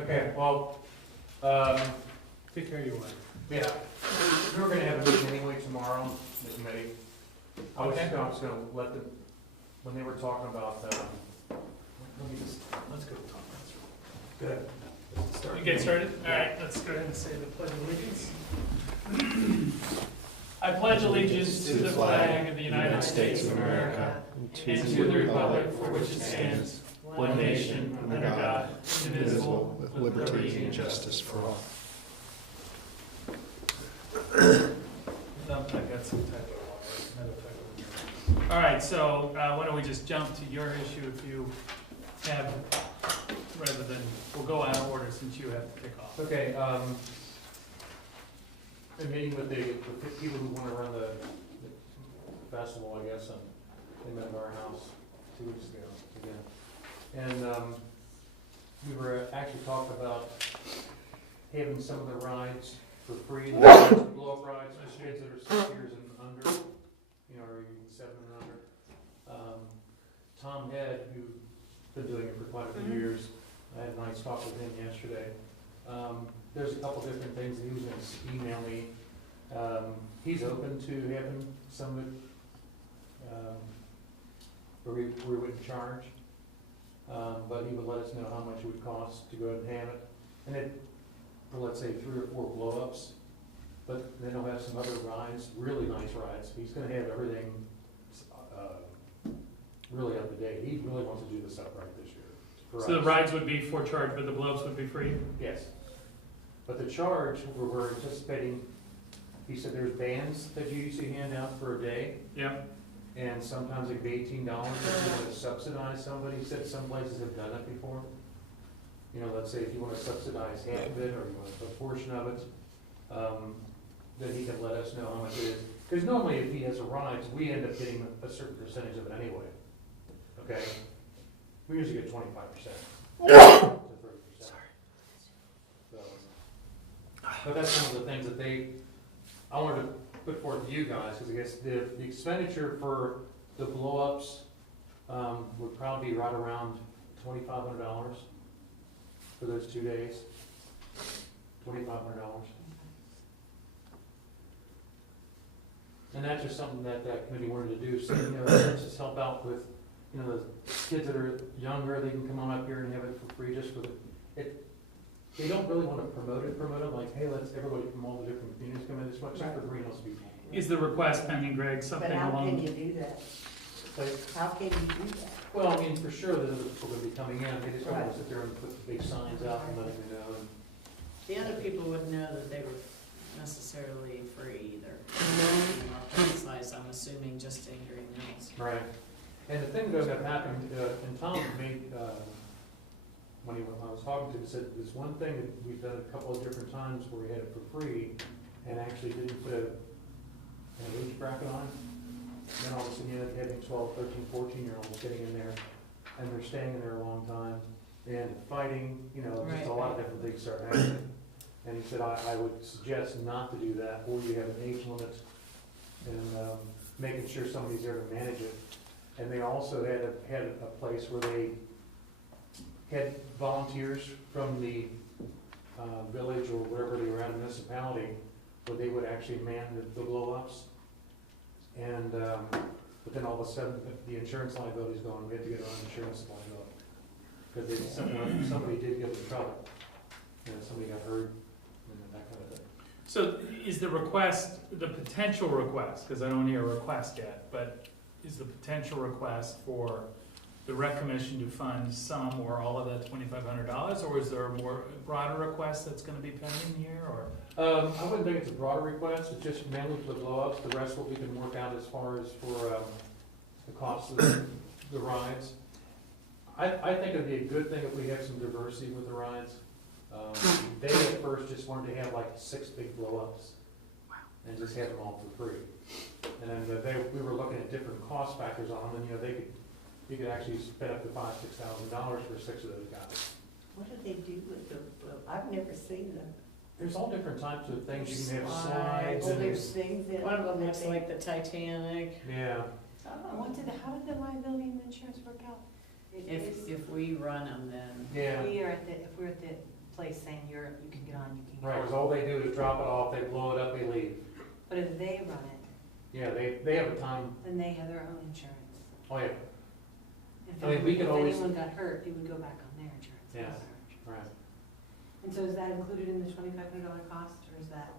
Okay, well, Take care of your wife. yeah, we were gonna have a meeting anyway tomorrow, the committee. I was gonna let them, when they were talking about, let me just, Let's go talk. good. You get started? All right, let's go ahead and say the pledge of allegiance. I pledge allegiance to the flag of the United States of America and to the republic for which it stands, one nation, under God, indivisible, with liberty and justice for all. I got some typo, another typo. All right, so why don't we just jump to your issue if you have, rather than, we'll go out of order since you have to kick off. Okay, been meeting with the people who wanna run the festival, I guess, and they met at our house 2 weeks ago again. And, we were actually talking about having some of the rides for free, the blow-up rides for kids that are 6 years and under, you know, or even 7 and under. Tom Head, who's been doing it for quite a few years, I had a nice talk with him yesterday. There's a couple different things that he was gonna email me. He's open to having some of it, where we wouldn't charge. But he would let us know how much it would cost to go ahead and have it. And it, for let's say 3 or 4 blow-ups, but then he'll have some other rides, really nice rides. He's gonna have everything, really up to date. He really wants to do this up right this year. for So the us. rides would be for charge, but the blow-ups would be free? Yes. But the charge, we're anticipating, he said there's bands that you usually hand out for a day, Yep. and sometimes it could be $18 if you want to subsidize somebody. He said some places have done it before. You know, let's say if you want to subsidize half of it, or you want a portion of it, then he can let us know how much it is. Because normally if he has a rides, we end up getting a certain percentage of it anyway, okay? We usually get 25%. to 30%. So, but that's one of the things that I wanted to put forth to you guys, because I guess the expenditure for the blow-ups would probably be right around $2,500 for those 2 days. $2,500. And that's just something that that committee wanted to do. So, you know, let's just help out with, you know, the kids that are younger, they can come on up here and have it for free just for it. They don't really want to promote it like, hey, let's everybody from all the different communities come in. It's much just for Greenhills people. Is the request pending, Greg, something But how can along? you do that? But, How can you do that? well, I mean, for sure, there's other people going to be coming in. They just don't want to sit there and put the big signs out and let them know. And, The other people would know that they were necessarily free either. I'm assuming just in Greenhills. right. And the thing that happened, and Tom made, when I was talking to him, said there's one thing that we've done a couple of different times where we had it for free and actually didn't put an age bracket on it. Then all of a sudden you end up having 12, 13, 14-year-olds getting in there, and they're staying in there a long time, and fighting, you know, just a lot of different things start happening. And he said, I would suggest not to do that, or you have an age limit, and making sure somebody's there to manage it. And they also had a place where they had volunteers from the village or wherever they were at, a municipality, where they would actually man the blow-ups. And, but then all of a sudden, the insurance liability's gone. We had to get our own insurance liability. Because somebody did get in trouble. You know, somebody got hurt, and that kind of thing. So is the request, the potential request, because I don't hear a request yet, but is the potential request for the rec commission to fund some or all of that $2,500, or is there a more broader request that's gonna be pending here, or? I wouldn't think it's a broader request. It's just mainly for the blow-ups. The rest what we can work out as far as for the cost of the rides. I think it'd be a good thing if we have some diversity with the rides. They at first just wanted to have like 6 big blow-ups and just have them all for free. And then we were looking at different cost factors on them, and you know, you could actually spend up to $5,000-6,000 for 6 of those guys. What do they do with the, I've never seen them. There's all different types of things. You can have Slides. slides Oh, and, there's things in. One of them looks like the Titanic. yeah. How did the liability and insurance work out? If we run them, then Yeah. If we're at the place saying you can get on, you can Right, get because on. all they do is drop it off, they blow it up, they leave. But if they run it, Yeah, they have a time, then they have their own insurance. oh yeah, If I mean, we could always- anyone got hurt, it would go back on their insurance. not Yeah. our insurance. right. And so is that included in the $2,500 cost, or is that?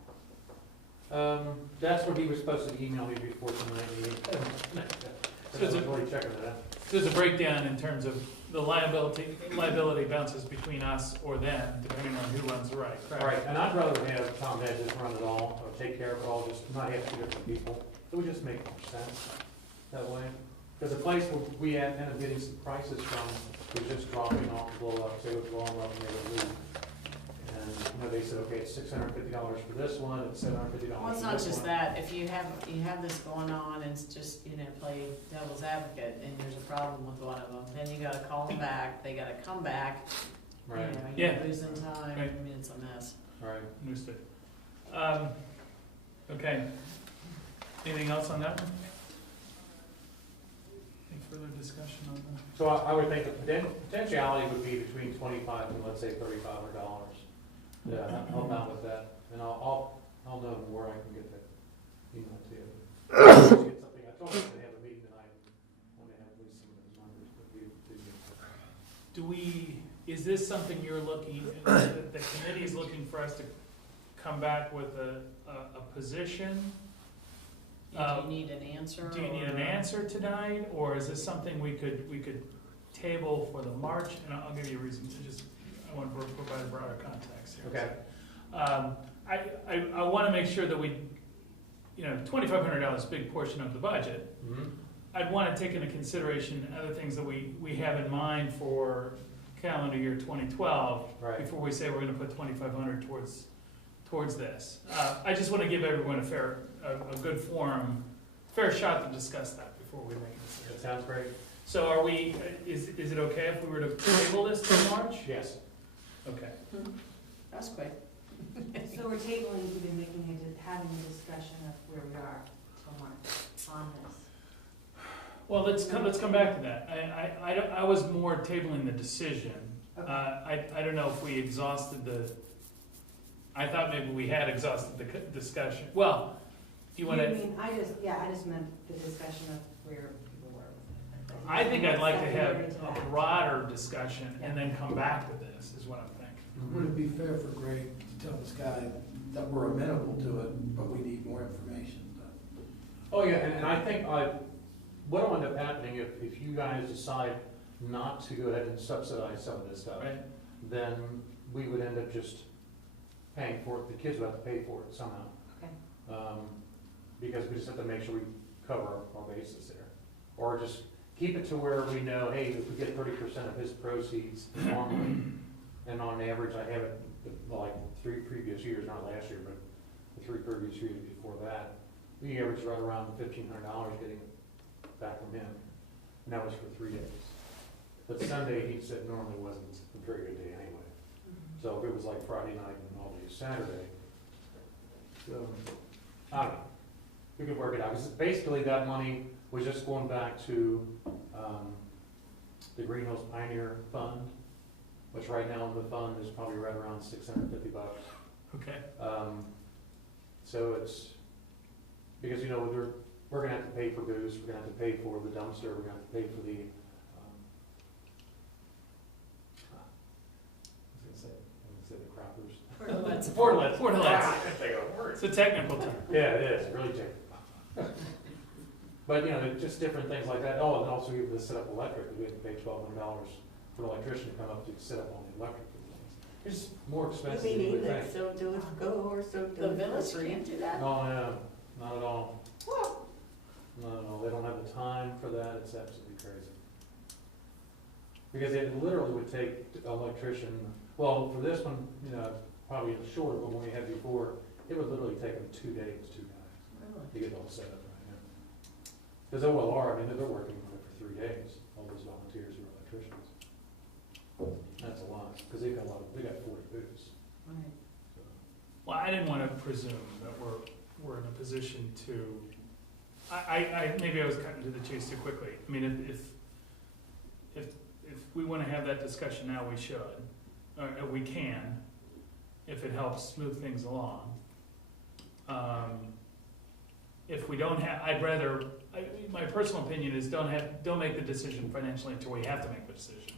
That's what he was supposed to email me before tonight. So So it's I a- was already checking that out. There's a breakdown in terms of the liability bounces between us or them, depending on who runs the ride, correct? Right, and I'd rather have Tom Head just run it all, or take care of it all, just not have two different people. It would just make more sense that way. Because the place where we ended up getting some prices from was just dropping off the blow ups, they would blow them up and they would leave. And, you know, they said, okay, it's $650 for this one, it's $750 Well, for it's this not one. just that, if you have this going on and it's just, play devil's advocate and there's a problem with one of them, then you gotta call them back, they gotta come back, Right, Yeah. you're losing time, Right. I mean, it's a mess. right. Understood. Okay. Anything else on that one? Any further discussion on that? So I would think the potentiality would be between $25 and let's say $3,500. Yeah, help out with that, and I'll know where I can get that email to you. Get something, I told him to have a meeting tonight, I want to have at least some of those numbers, but we didn't. Is this something you're looking, the committee is looking for us to come back with a position? Do you need an answer? Do you need an or- answer tonight, or is this something we could table for the March? And I'll give you a reason, I want to provide a broader context here. Okay. I want to make sure that we, $2,500 is a big portion of the budget. Mhm. I'd want to take into consideration other things that we have in mind for calendar year 2012 Right, before we say we're going to put 2,500 towards this. I just want to give everyone a good forum, fair shot to discuss that before we make a that decision. sounds great. So are we, is it okay if we were to table this till March? Yes. Okay. That's quick. So we're tabling to be having a discussion of where we are till March on this. Well, let's come back to that. I was more tabling the decision. Okay. I don't know if we exhausted I thought maybe we had exhausted the discussion. Well, do you want to? I just meant the discussion of where people were with it. I think I'd like to have Secondary to a that. broader discussion and then come back to this, is what I'm thinking. Would it be fair for Greg to tell this guy that we're amenable to it, but we need more information? Oh, yeah, and I think what'll end up happening if you guys decide not to go ahead and subsidize some of this stuff, Right? then we would end up just paying for it, the kids would have to pay for it somehow. Okay. Because we just have to make sure we cover our bases there. Or just keep it to where we know, hey, if we get 30% of his proceeds normally, and on average, I have it like 3 previous years, not last year, but the 3 previous years before that, we averaged right around $1,500 getting it back from him. And that was for 3 days. But Sunday, he said normally wasn't a very good day anyway. So if it was like Friday night and all day Saturday, so, I don't know, we could work it out, because basically that money was just going back to, the Greenhills Pioneer Fund, which right now in the fund is probably right around $650. Okay. So it's, because, we're gonna have to pay for booze, we're gonna have to pay for the dumpster, we're gonna have to pay for the, I was gonna say the crappers. Portlets. Ah, I can't think of a word. It's a technical term. Yeah, it is, really technical. But, just different things like that. Oh, and also we have to set up electric, we have to pay $1,200 for an electrician to come up to set up all the electric things. It's just more expensive We than you need would it, think. so do it, go, or so do The it. village can't do that? No, no, not at all. No, they don't have the time for that, it's absolutely crazy. Because it literally would take an electrician, well, for this one, probably shorter than what we had before, it would literally take them 2 days, 2 guys, Really? to get it all set up right now. Because OLR, they're working on it for 3 days, all those volunteers who are electricians. That's a lot, because they got 40 booths. Right. So. Well, I didn't want to presume that we're in a position to, maybe I was cutting to the chase too quickly. I mean, if we want to have that discussion now, we should, we can. if it helps smooth things along. If we don't have, my personal opinion is don't make the decision financially until we have to make the decision.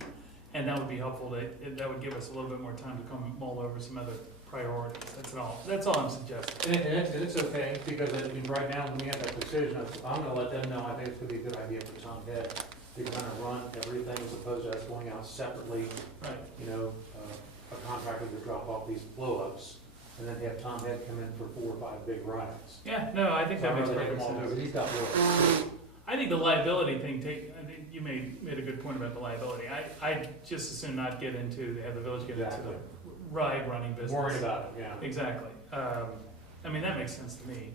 And that would be helpful, that would give us a little bit more time to come mull over some other priorities, that's all I'm suggesting. And it's okay, because I mean, right now, when we have that decision, I'm gonna let them know, I think it's gonna be a good idea for Tom Head to kind of run everything as opposed to us going out separately, Right. you know, a contractor to drop off these blow-ups, and then have Tom Head come in for 4 or 5 big rides. Yeah, no, I think that makes perfect sense. He's got blow-ups. I think the liability thing, I think you made a good point about the liability. I just as soon not have the village get into Exactly. the ride running business. Worried about it, yeah. Exactly. I mean, that makes sense to me.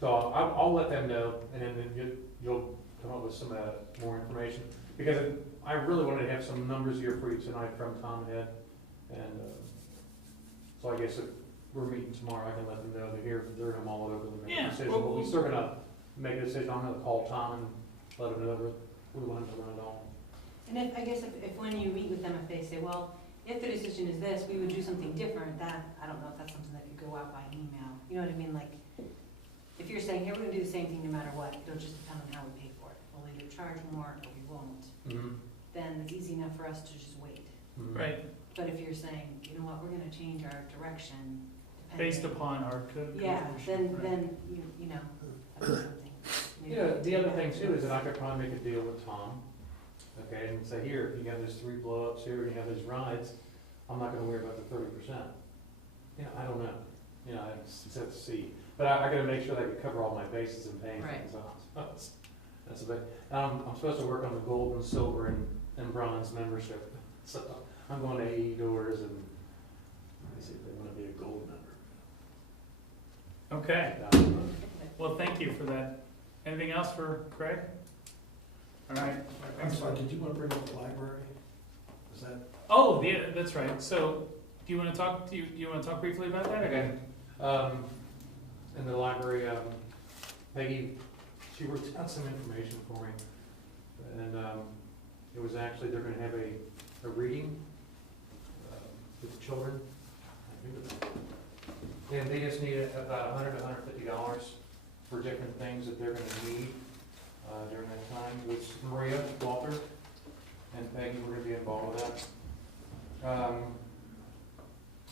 So I'll let them know, and then you'll come up with some more information, because I really wanted to have some numbers here for you tonight from Tom Head, and so I guess if we're meeting tomorrow, I can let them know they're gonna mull it over and make a decision. But we're still gonna make a decision. I'm gonna call Tom and let him know that we want him to run it all. And I guess if when you meet with them, if they say, well, if the decision is this, we would do something different, that, I don't know if that's something that could go out by email. You know what I mean? Like, if you're saying, here, we're gonna do the same thing no matter what, it'll just depend on how we pay for it. We'll either charge more or we won't. Mm-hmm. Then it's easy enough for us to just wait. Mm-hmm. Right, But if you're saying, you know what, we're gonna change our direction. based depending- upon our code. Yeah, conclusion, right. then, you know, that's something. Maybe You know, we'll the take other that thing into too is that I account. could probably make a deal with Tom, okay, and say, here, you got those 3 blow-ups here, you have those rides, I'm not gonna worry about the 30%. You know, I don't know, you know, it's have to see, but I gotta make sure that I can cover all my bases and paying Right. things off. That's a bit, I'm supposed to work on the gold and silver and bronze membership, so I'm going to AE doors and, let me see if they wanna be a gold member. Okay, well, thank you for that. Anything else for Craig? All right. I'm sorry, did you want to bring up the library? Is that? Oh, yeah, that's right. So, do you want to talk briefly about that? Okay. In the library, Peggy, she worked out some information for me. And it was actually, they're gonna have a reading with children. And they just need about $100 to $150 for different things that they're gonna need during that time. Which Maria, Walter, and Peggy were gonna be involved with that.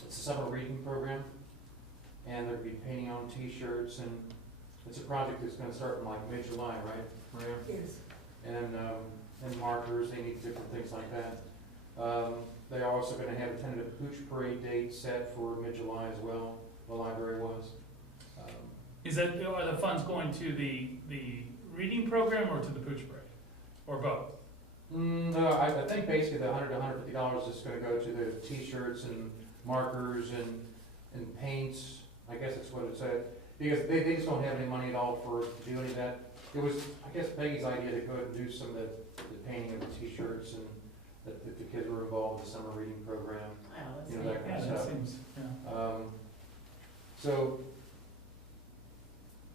It's a summer reading program, and they'll be painting on T-shirts, and it's a project that's gonna start in like mid-July, right, Maria? Yes. And markers, they need different things like that. They're also gonna have a tentative pooch parade date set for mid-July as well, the library was. Are the funds going to the reading program or to the pooch parade? Or both? No, I think basically the $100 to $150 is gonna go to the T-shirts and markers and paints, I guess that's what it said. Because they just don't have any money at all for to do any of that. It was, I guess, Peggy's idea to go ahead and do some of the painting of the T-shirts, and that the kids were involved in the summer reading program. Oh, that's You know, neat. that Yeah, kind of that stuff. seems, yeah. So,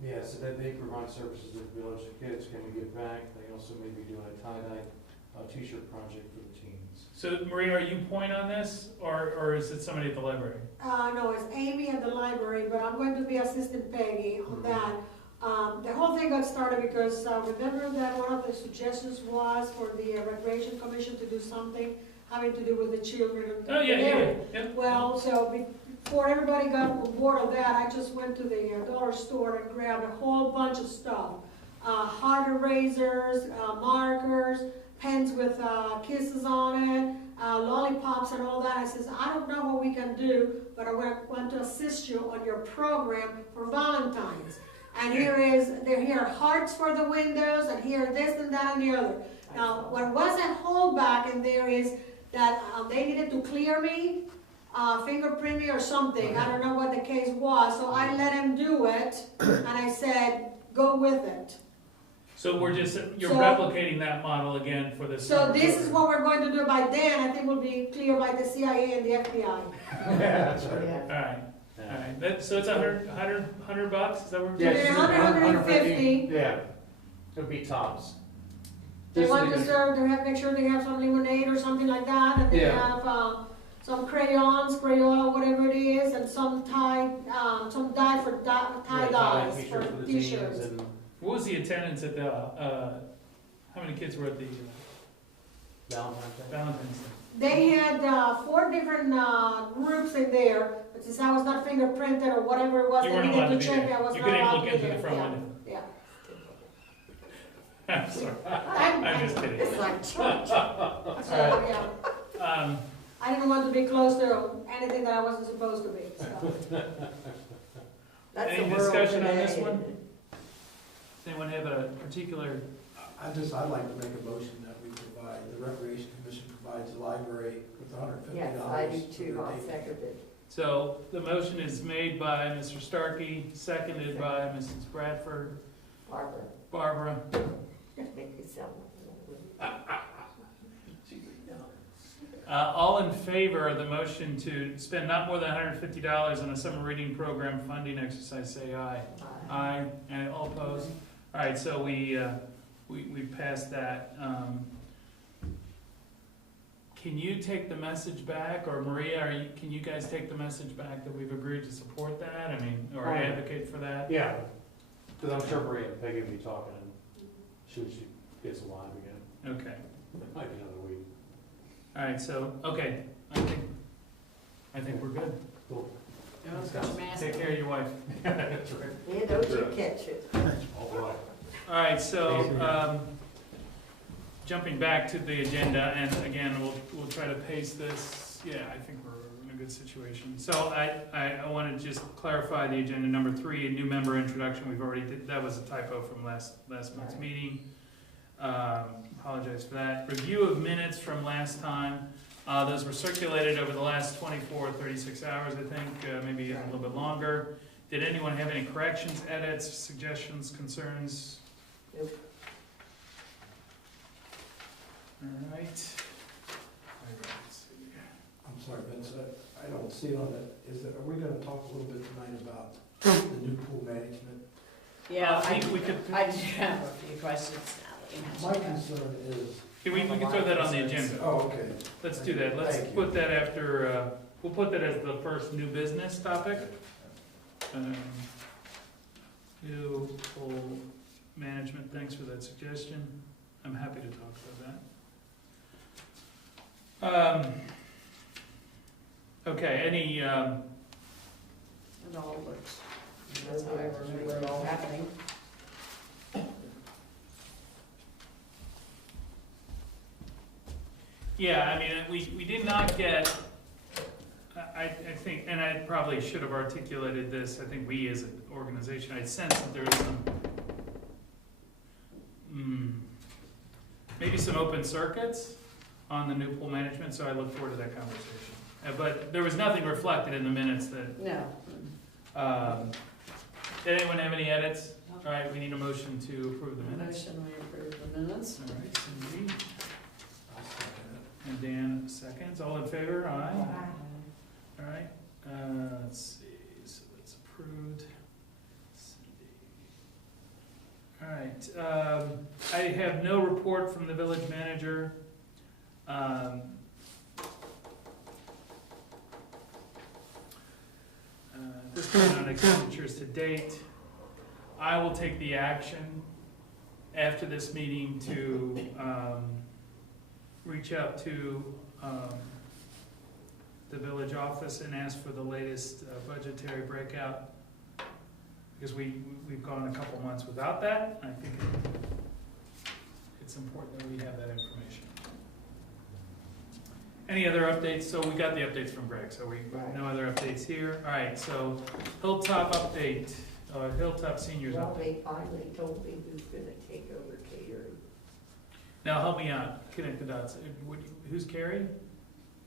yeah, so that they provide services to the village kids, can we give back? They also may be doing a tie-dye T-shirt project for the teens. So, Maria, are you point on this, or is it somebody at the library? No, it's Amy at the library, but I'm going to be assisting Peggy on that. The whole thing got started because, remember that one of the suggestions was for the Recreation Commission to do something having to do with the children. Oh, yeah. Well, so before everybody got on board of that, I just went to the dollar store and grabbed a whole bunch of stuff. Heart erasers, markers, pens with kisses on it, lollipops and all that. I says, I don't know what we can do, but I want to assist you on your program for Valentine's. And here are hearts for the windows, and here this and that and the other. Now, what was a holdback in there is that they needed to clear me, fingerprint me or something. I don't know what the case was, so I let him do it, and I said, go with it. So you're So- replicating that model again for this. So summer this is program. what we're going to do by then. I think we'll be clear by the CIA and the FBI. Yeah, that's right. Yeah. All right. All right, so it's $100, is that what we're Yeah, doing? it's 150. Yeah, it'll be tops. They Just want to because- serve, make sure they have some lemonade or something like that, and they Yeah. have some crayons, Crayola, whatever it is, and some tie for tie dyes for T-shirts with the t-shirts. zines and What was the attendance at the, how many kids were at the Valentine's Day. Valentine's Day? They had 4 different groups in there, but since I was not fingerprinted or whatever it was, You they weren't needed allowed to to be check me, there. I was You not couldn't even allowed look to be into the there. front Yeah, window. yeah. I'm sorry, I'm I'm just kidding. It's like church. So, yeah, I didn't want to be close to anything that I wasn't supposed to be, so. That's Any the world discussion on today, this one? isn't it? Does anyone have a particular, I'd like to make a motion that we provide, the Recreation Commission provides the library with $150. Yes, I do for too, their I'll day. second it. so the motion is made by Mr. Starkey, seconded by Mrs. Bradford, Barbara, Barbara. make it sound like All in favor of the motion to spend not more than $150 on a summer reading program funding exercise, say aye. Aye, and all opposed? All right, so we passed that. Can you take the message back, or Maria, can you guys take the message back that we've agreed to support that, I mean, or advocate for that? Yeah, because I'm sure Maria and Peggy will be talking, and she gets alive again. Okay, It might be another week. all right, so, okay, I think we're good. Cool. Don't touch your mask. Take care of your wife. That's right. Yeah, don't you catch it. All right. All right, so, jumping back to the agenda, and again, we'll try to pace this. Yeah, I think we're in a good situation. So I want to just clarify the agenda. Number 3, a new member introduction. We've already did, that was a typo from last month's meeting. Apologize for that. Review of minutes from last time. Those were circulated over the last 24 or 36 hours, I think, maybe a little bit longer. Did anyone have any corrections, edits, suggestions, concerns? Nope. All right. I'm sorry, Vince, I don't see it on that. Are we gonna talk a little bit tonight about the new pool management? Yeah, I think we could, I do have a few questions now. My concern is, we can throw that on the agenda. oh, okay. Let's do that. Let's Thank you. put that after, we'll put that as the first new business topic. New pool management, thanks for that suggestion. I'm happy to talk about that. Okay, any, It all looks, that's how I remember it all happening. yeah, I mean, we did not get, I think, and I probably should have articulated this, I think we as an organization, I sense that there is some, maybe some open circuits on the new pool management, so I look forward to that conversation. But there was nothing reflected in the minutes that, No. did anyone have any edits? All right, we need a motion to approve the minutes. Motion, we approve the minutes. All right, Cindy I'll second it. and Dan seconds, all in favor, aye? All right, let's see, so that's approved. Cindy. All right, I have no report from the village manager. This point on expenditures to date, I will take the action after this meeting to reach out to the village office and ask for the latest budgetary breakout, because we've gone a couple months without that. I think it's important that we have that information. Any other updates? So we got the updates from Greg, so no other updates here. All right, so Hilltop update, Hilltop Seniors Well, update. they finally told me who's gonna take over catering. Now help me out, connect the dots. Who's Carrie?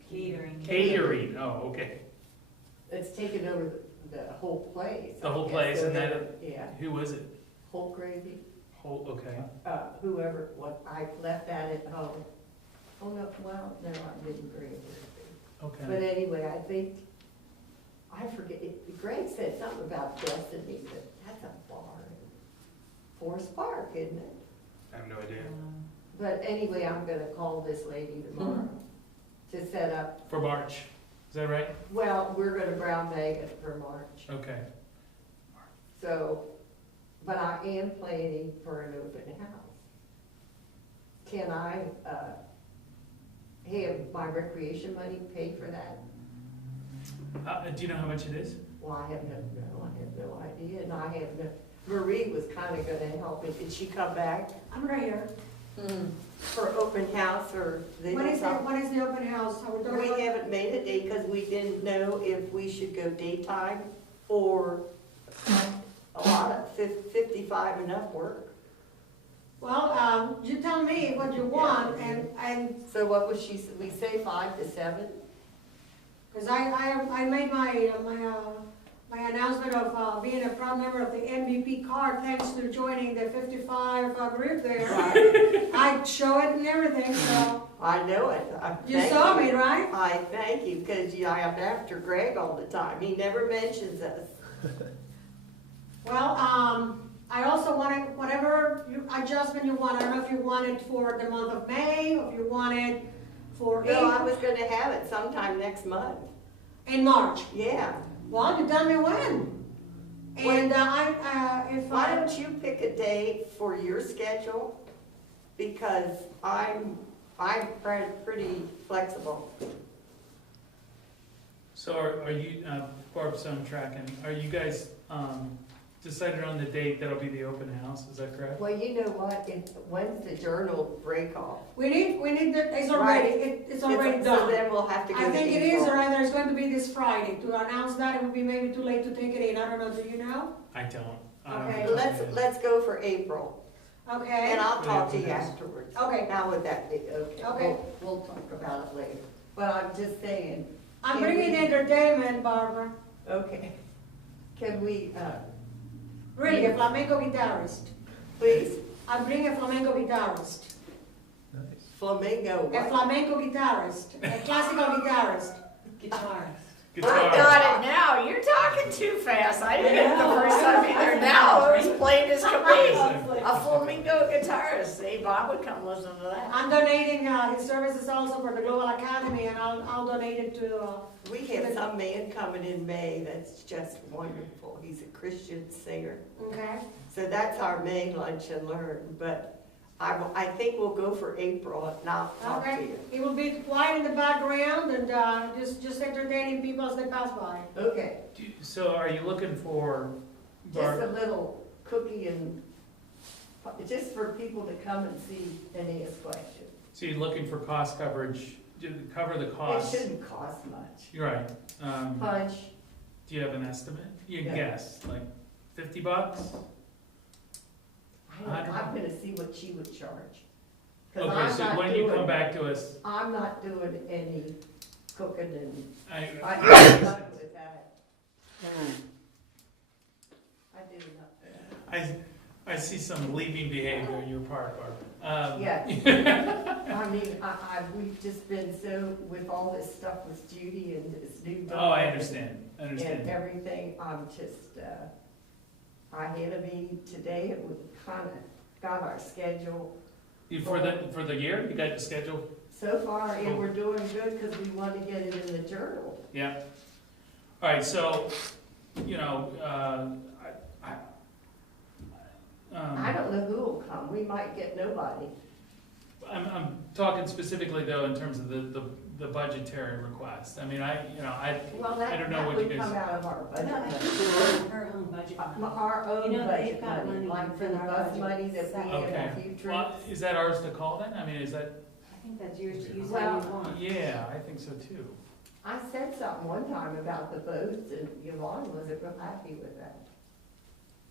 Catering. Catering, oh, okay. It's taken over the whole place. The whole I guess. place, and They're then- gonna- Yeah, Who was it? whole gravy, Okay. whoever, what, I left that at home. Oh, no, well, no, I didn't bring it with me. Okay. But anyway, I think, I forget, Greg said something about Destiny, but that's a bar in Forest Park, isn't it? I have no idea. But anyway, I'm gonna call this lady tomorrow to set up, For March. Is that right? Well, we're gonna brown bag it for March, Okay. so, but I am planning for an open house. Can I, have my recreation money pay for that? Do you know how much it is? Well, I have no idea, and I have no, Marie was kinda gonna help me, did she come back? I'm right here. For open house or? they When is don't- the open house? Are we talking We about- haven't made a date because we didn't know if we should go daytime or a lot of 55 and up work. Well, you tell me what you want, and, So what was she, we say 5 to 7? because I made my announcement of being a proud member of the MVP card, thanks to joining the 55 group there. I show it and everything, so, I know it. you saw me, right? I thank you because I am after Greg all the time. He never mentions us. Well, I also wanted, whatever adjustment you want, I don't know if you want it for the month of May, or if you want it for No, I April, was gonna have it sometime next month. in March. Yeah. Well, you tell me when. And if Why I, don't you pick a date for your schedule? Because I'm pretty flexible. So are you, Barb, so I'm tracking, are you guys, decided on the date that'll be the open house, is that correct? Well, you know what, when's the journal break off? we need, it's already, it's already So done. then we'll have to go to I think it is, April. or either it's going to be this Friday. To announce that, it would be maybe too late to take it in. I don't know, do you know? I don't. Okay. know. Let's go for April, Okay, and I'll talk to you afterwards. okay. How would that be? Okay. Okay. We'll talk about it later. But I'm just saying, I'm Can bringing we- entertainment, Barbara. okay. Can we, Really, a flamenco guitarist. please, I bring a flamenco guitarist. flamingo? A flamenco guitarist. A classical guitarist. Guitarist. Guitar. I got it now, you're talking too fast, I didn't get it the first time either, now it was plain as can be. A flamingo guitarist, see, Bob would come listen to that. I'm donating his services also for the Global Academy, and I'll donate it to, We have some man coming in May that's just wonderful. He's a Christian singer. okay? So that's our May lunch and learn, but I think we'll go for April and I'll talk to Okay, you. it will be quiet in the background and just entertaining people as they pass by. Okay, So are you looking for, just a Barb, little cookie and, just for people to come and see and ask questions. so you're looking for cost coverage, to cover the It cost? shouldn't cost much. You're right. Punch, Do you have an estimate? You Yeah. guess, like $50? I'm gonna see what she would charge. 'Cause Okay, I'm so not when you doing- come back to us, I'm not doing any cooking and, I, I'm done with that. I do not. I see some leaving behavior on your part, Barb. Yeah. I mean, we've just been so, with all this stuff with Judy and this new dog. Oh, I understand, I And understand. everything, I'm just, I had a meeting today, and we kinda got our schedule. For the year, you got the schedule? So far, and we're doing good, cause we want to get it in the journal. Yeah. All right, so, you know, I don't know who will come, we might get nobody. I'm talking specifically though in terms of the budgetary request. I mean, Well, I that, don't know that what you would guys. come out of our budget. No, I money. think her own budget. Our own You know, they've budget got money, money like for the in our bus budget. money that we Okay. have a few Well, trips. is that ours to call then? I mean, is that, I think that's yours to use how you want. yeah, I think so too. I said something one time about the boats, and Yvonne wasn't real happy with that.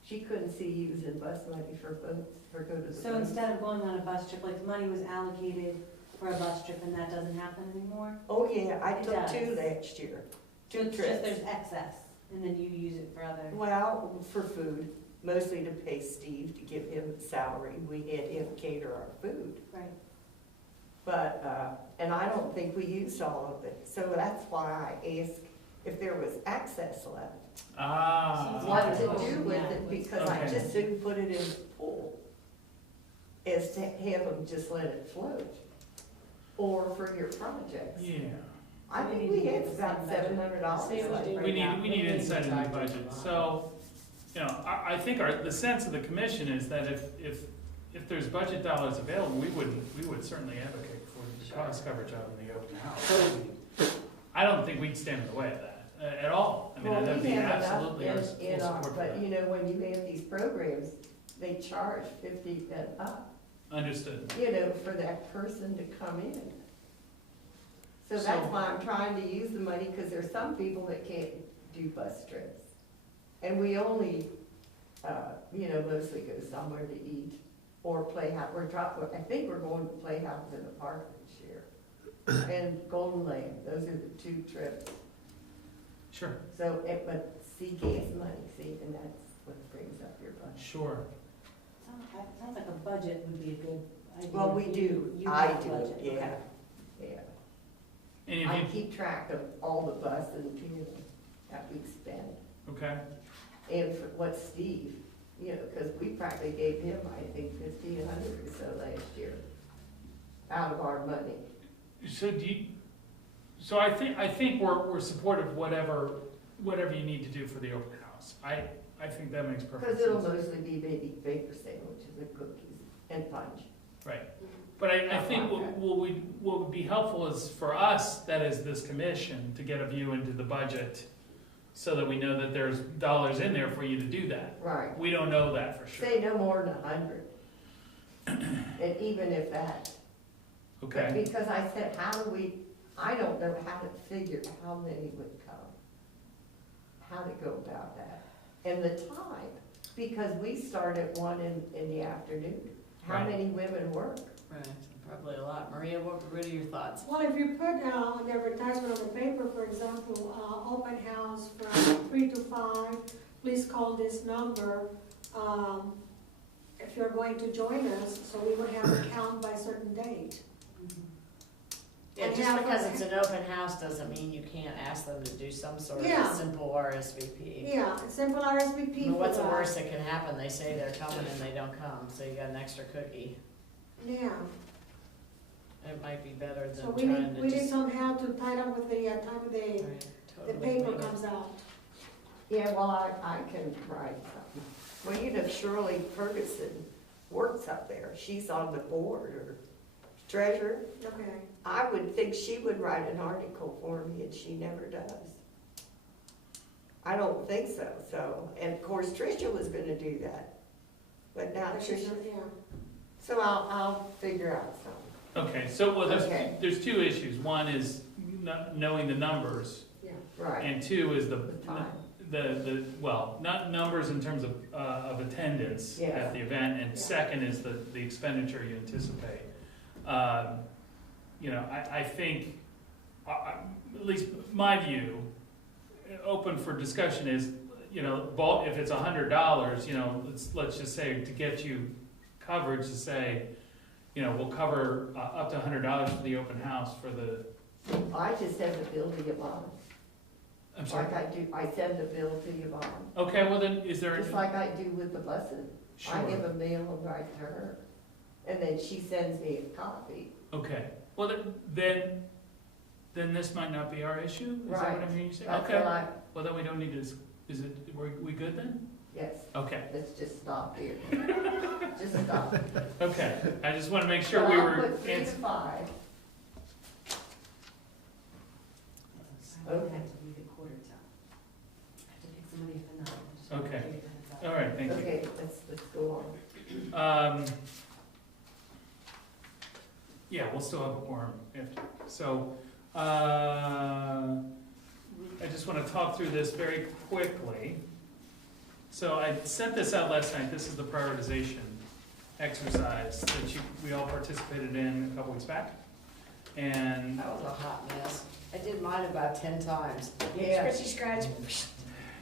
She couldn't see using bus money for boats, for go to the boats. So instead of going on a bus trip, like the money was allocated for a bus trip and that doesn't happen anymore? Oh, yeah, I It took does. 2 last year. So 2 it's just trips. there's excess and then you use it for other. Well, for food, mostly to pay Steve to give him a salary. We had him cater our food. Right. But, and I don't think we used all of it. So that's why I asked if there was excess left. Ah. What to do with it, because I Okay. just didn't put it in the pool. Is to have them just let it float. Or for your projects. Yeah. I think we had about $700 left. We need insight in the budget, so, you know, I think the sense of the commission is that if there's budget dollars available, we would certainly advocate for the cost coverage out in the open house. I don't think we'd stand in the way of that, at all. I mean, Well, that'd we be have absolutely our enough full in our, support for but that. you know, when you have these programs, they charge 50 and up, Understood. you know, for that person to come in. So that's So- why I'm trying to use the money, because there's some people that can't do bus trips. And we only, you know, mostly go somewhere to eat or Playhouse. I think we're going to Playhouse in the Park this year. And Golden Lake, those are the 2 trips. Sure, So, but see gas money, see, and that's what brings up your budget. sure. Sounds like a budget would be a good idea. Well, we do, You I have a do, budget, yeah, okay. yeah. Any I of you, keep track of all the buses, you know, that we spend. okay, And for what Steve, you know, because we practically gave him, I think, 1,500 or so last year out of our money. so I think we're supportive of whatever you need to do for the open house. I think that makes perfect Because it'll sense. mostly be maybe paper sandwiches and cookies and punch. Right, but I think what would be helpful is for us, that is this commission, to get a view into the budget so that we know that there's dollars in there for you to do that. Right. We don't know that for sure. Say no more than 100. And even if that. Okay, Because I said, I don't know how to figure how many would come. How to go about that. And the time, because we start at 1 in the afternoon. How Right. many women work? Right, probably a lot. Maria, what are your thoughts? Well, if you put an advertisement on the paper, for example, open house from 3 to 5, please call this number. If you're going to join us, so we would have a count by a certain date. Yeah, And just have because a- it's an open house doesn't mean you can't ask them to do some sort of Yeah. simple RSVP. Yeah, simple RSVP I mean, for what's the that. worst that can happen? They say they're coming and they don't come, so you got an extra cookie. Yeah, It might be better so than we trying need, to we need just. somehow to tie up with the time of day, Right, the totally paper wing it. comes out. Yeah, well, I can write something. Well, you know, Shirley Ferguson works up there. She's on the board or treasurer. Okay, I would think she would write an article for me, and she never does. I don't think so, so, and of course Tricia was gonna do that. But now but she's Tricia, not- yeah. so I'll figure out something. okay, so, well, Okay. there's 2 issues. One is knowing the numbers, Right, and 2 is the time. well, not numbers in terms of attendance Yeah. at the event, and Yeah. second is the expenditure you anticipate. You know, I think, at least my view, open for discussion is, you know, if it's $100, you know, let's just say to get you coverage, to say, you know, we'll cover up to $100 for the open house for the, I just send the bill to Yvonne, I'm sorry. like I do, I send the bill to Yvonne, Okay, well then, is there? just like I do with the buses. I give Sure, a mail and write to her, and then she sends me a copy. okay. Well, then this might not be our issue? Is that what I'm Right. hearing you say? That's Okay, what I, well, then we don't need to, is it, we good then? yes, Okay, let's just stop here. Just stop. okay. I just want to make sure we So I'll were. put 3 to 5. I would have to leave it quarter to. I have to pick somebody for 9. Just wanna Okay. give you a heads up. All right, thank you. Okay, let's go on. Yeah, we'll still have a quorum after. So, I just want to talk through this very quickly. So I sent this out last night. This is the prioritization exercise that we all participated in a couple weeks back. And, That was a hot mess. I did mine about 10 times. Yeah. Scratchy scratch.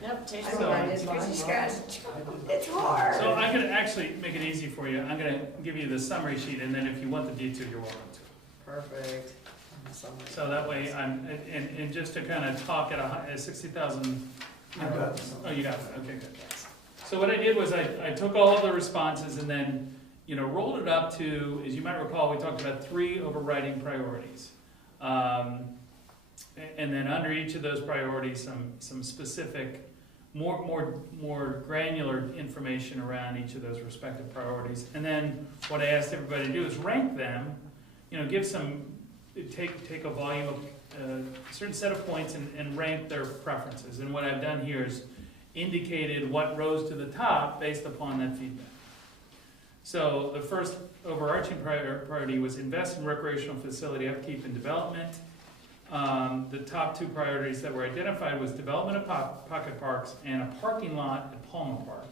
Yep, change I the think I line. did Scratchy mine scratch. wrong. It's hard. so I'm gonna actually make it easy for you. I'm gonna give you the summary sheet, and then if you want the detail, you're welcome to. Perfect. So that way, and just to kind of talk at 60,000. I've got some. Oh, you got it, okay, good. So what I did was I took all of the responses and then, you know, rolled it up to, as you might recall, we talked about 3 overriding priorities. and then under each of those priorities, some specific, more granular information around each of those respective priorities. And then what I asked everybody to do is rank them, give take a volume of a certain set of points and rank their preferences. And what I've done here is indicated what rose to the top based upon that feedback. So the first overarching priority was invest in recreational facility upkeep and development. The top two priorities that were identified was development of pocket parks and a parking lot at Palma Park.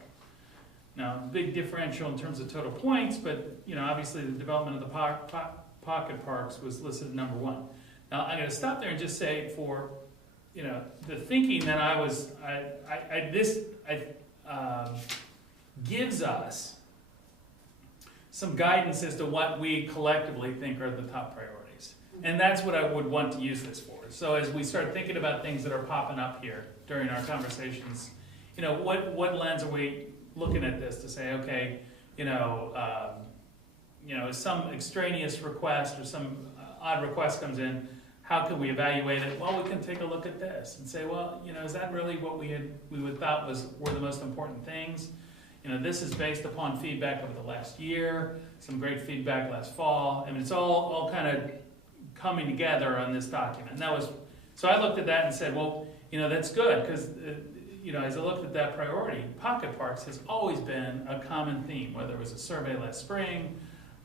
Now, big differential in terms of total points, but obviously the development of the pocket parks was listed at number 1. Now, I'm going to stop there and just say for the thinking that this gives us some guidance as to what we collectively think are the top priorities. And that's what I would want to use this for. So as we start thinking about things that are popping up here during our conversations, what lens are we looking at this to say, okay, some extraneous request or some odd request comes in, how can we evaluate it? Well, we can take a look at this and say, well, is that really what we would thought were the most important things? This is based upon feedback over the last year, some great feedback last fall. I mean, it's all kind of coming together on this document. And so I looked at that and said, well, that's good because, as I looked at that priority, pocket parks has always been a common theme, whether it was a survey last spring,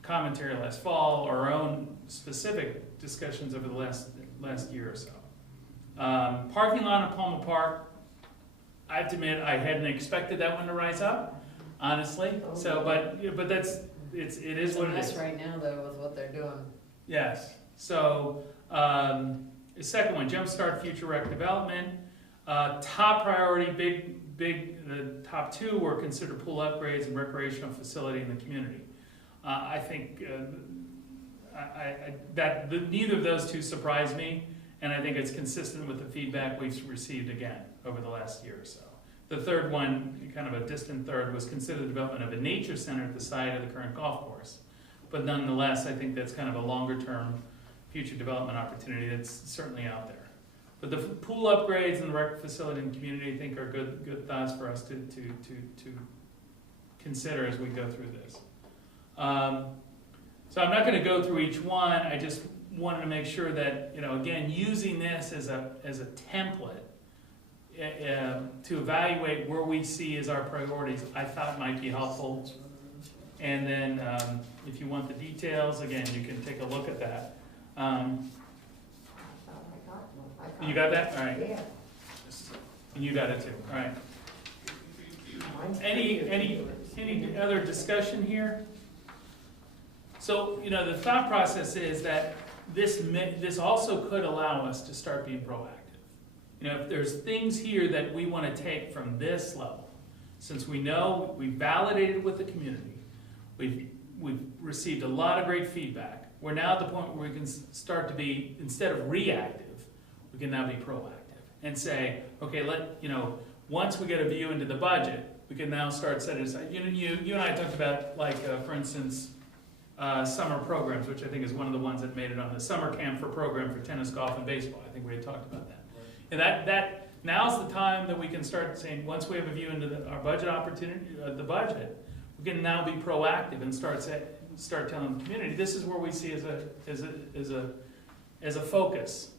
commentary last fall, or our own specific discussions over the last year or so. Parking lot at Palma Park, I have to admit I hadn't expected that one to rise up, honestly. So, but it is what it is. It's a mess right now though with what they're doing. Yes. So the second one, jumpstart future rec development. Top priority, the top two were consider pool upgrades and recreational facility in the community. I think neither of those two surprised me, and I think it's consistent with the feedback we've received again over the last year or so. The third one, kind of a distant third, was consider the development of a nature center at the site of the current golf course. But nonetheless, I think that's kind of a longer-term future development opportunity that's certainly out there. But the pool upgrades and the rec facility and community, I think, are good thoughts for us to consider as we go through this. So I'm not going to go through each one. I just wanted to make sure that, again, using this as a template to evaluate where we see as our priorities, I thought might be helpful. And then if you want the details, again, you can take a look at that. You got that? All right. Yeah. And you got it too. All right. Any other discussion here? So, the thought process is that this also could allow us to start being proactive. If there's things here that we want to take from this level, since we know we validated with the community, we've received a lot of great feedback. We're now at the point where we can start to be, instead of reactive, we can now be proactive and say, okay, once we get a view into the budget, we can now start setting aside. You and I talked about, for instance, summer programs, which I think is one of the ones that made it on the summer camp program for tennis, golf, and baseball. I think we had talked about that. And that now's the time that we can start saying, once we have a view into our budget opportunity, the budget, we can now be proactive and start telling the community, this is where we see as a focus,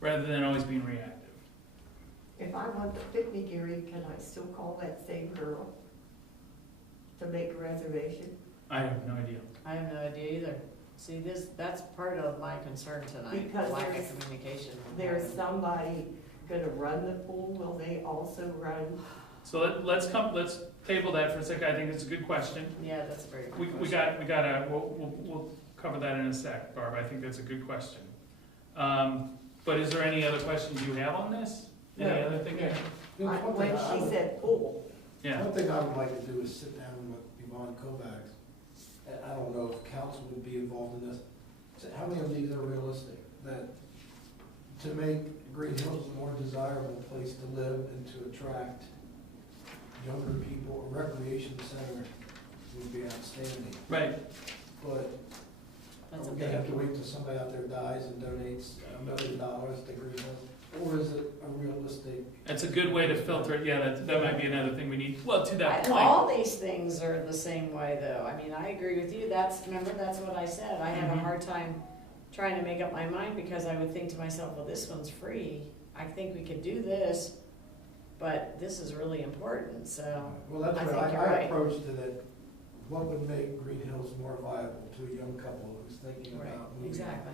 rather than always being reactive. If I want the picnic area, can I still call that same girl to make a reservation? I have no idea. I have no idea either. See, that's part of my concern tonight, Because lack of communication. There's somebody gonna run the pool, will they also run? So let's table that for a second. I think it's a good question. Yeah, that's a very good question. We'll cover that in a sec, Barb. I think that's a good question. But is there any other questions you have on this? Any other thing? When she said pool. Yeah. One thing I would like to do is sit down with Yvonne Kovacs, and I don't know if council would be involved in this. So how many of these are realistic? That to make Greenhills a more desirable place to live and to attract younger people, a recreation center would be outstanding. Right. But That's Are a we gonna have to big, wait till somebody out there dies and donates $1 million to Greenhills? Or is it a realistic? That's a good way to filter it, yeah, that might be another thing we need, well, to that point. all these things are the same way though. I mean, I agree with you. Remember, that's what I said. I had a Mhm. hard time trying to make up my mind because I would think to myself, well, this one's free. I think we could do this, but this is really important, so. Well, that's I what think you're I right. approached it at, what would make Greenhills more viable to a young couple who's thinking Right, about moving? exactly.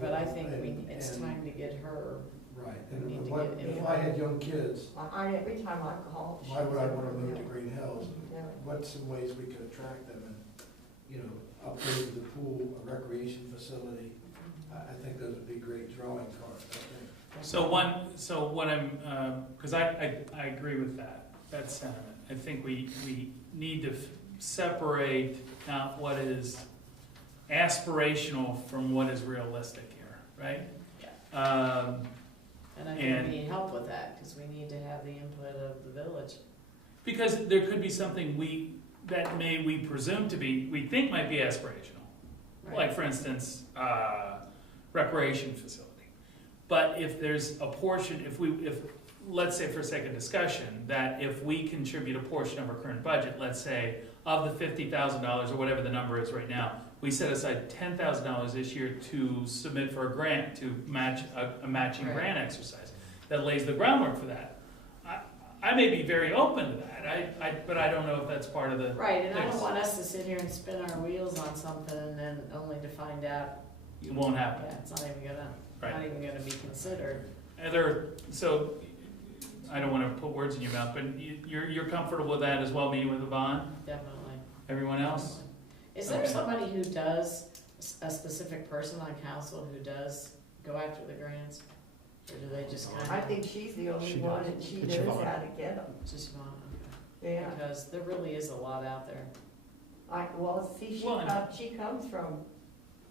But I think it's And- time to get her, Right, We need and to what, get if involved. I had young kids, Every time I call. why would I she's wanna over move to there. Greenhills? Yeah. What's some ways we could attract them and, you know, upgrade the pool, a recreation facility? I think those would be great drawing cards, I think. So what I'm, because I agree with that sentiment. I think we need to separate out what is aspirational from what is realistic here, right? and I think we need help with that, because we need to have the input of the village. Because there could be something we presume to be, we think might be aspirational. Right? Like, for instance, recreation facility. But if there's a portion, if let's say for sake of discussion, that if we contribute a portion of our current budget, let's say of the $50,000 or whatever the number is right now, we set aside $10,000 this year to submit for a grant, to match a matching Right. grant exercise that lays the groundwork for that. I may be very open to that, but I don't know if that's part of the. Right, and I Yes. don't want us to sit here and spin our wheels on something and then only to find out, It won't happen. yeah, it's not even Right. be considered. So, I don't want to put words in your mouth, but you're comfortable with that as well, meeting with Yvonne? Definitely. Everyone else? Is there Okay. somebody who does, a specific person on council who does go after the grants? Or do they just kind of? I think she's the only She one does. and she It's knows Yvonne. how to get them. Just want, Yeah. because there really is a lot out there. See, Well, and- she comes from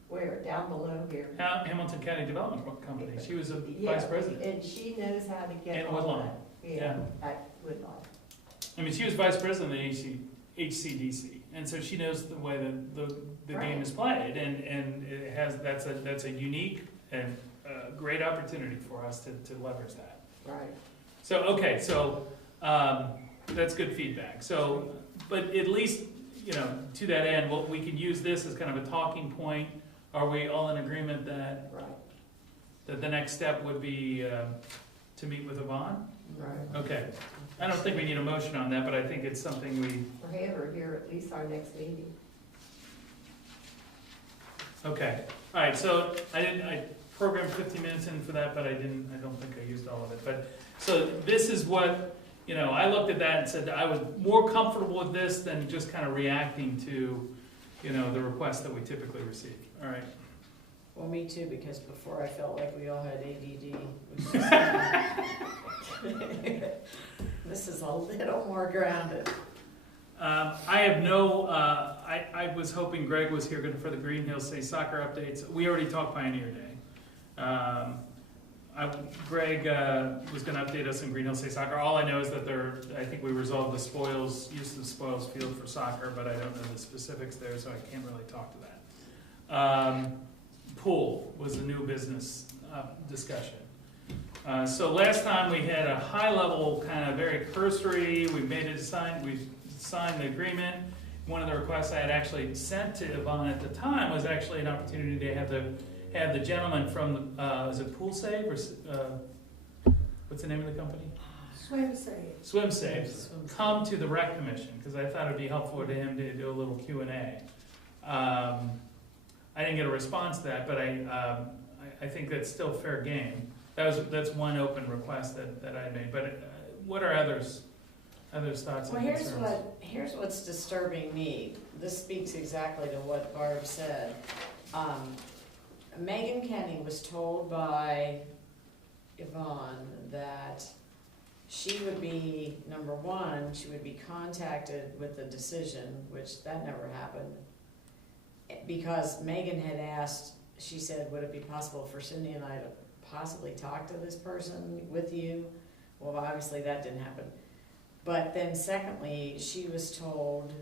where? Down below here. Hamilton County Development Company, she was a Yeah, vice president. And she knows how to get In all Woodlawn. that. Yeah. At Woodlawn. I mean, she was vice president of the HCDC, and so she knows the way that the game Right. is played, and it has, that's a unique and great opportunity for us to leverage that. Right. So, okay, so, that's good feedback. So, but at least, to that end, we can use this as kind of a talking point. Are we all in agreement that Right. the next step would be to meet with Yvonne? Right. Okay. I don't think we need a motion on that, but I think it's something Or have her here at least our next meeting. okay. All right, so I programmed 15 minutes in for that, but I don't think I used all of it. But, so this is what, I looked at that and said I was more comfortable with this than just kind of reacting to, the requests that we typically receive. All right. Well, me too, because before I felt like we all had ADD. This is a little more grounded. I have no, I was hoping Greg was here for the Greenhills Say Soccer updates. We already talked Pioneer Day. Greg was gonna update us on Greenhills Say Soccer. All I know is that I think we resolved the use of the spoils field for soccer, but I don't know the specifics there, so I can't really talk to that. Pool was a new business discussion. So last time we had a high level, kind of very cursory, we signed the agreement. One of the requests I had actually sent to Yvonne at the time was actually an opportunity to have the gentleman from, is it Pool Save, or, what's the name of the company? Swim safe. Swim Save, come to the rec commission, because I thought it'd be helpful to him to do a little Q&A. I didn't get a response to that, but I think that's still fair game. That's one open request that I made, but what are others' thoughts Well, and concerns? here's what's disturbing me. This speaks exactly to what Barb said. Megan Kenny was told by Yvonne that she would be, number one, she would be contacted with the decision, which that never happened. Because Megan had asked, she said, would it be possible for Cindy and I to possibly talk to this person with you? Well, obviously that didn't happen. But then secondly, she was told